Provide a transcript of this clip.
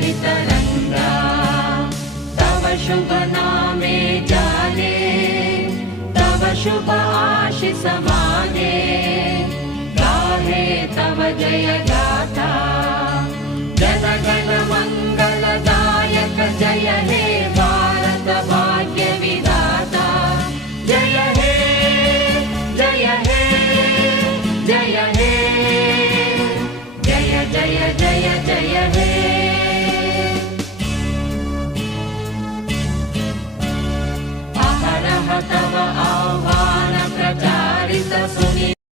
तरङ्गा तव शुभ नामे जाने तव शुभ आशीष माने गाहे तव जय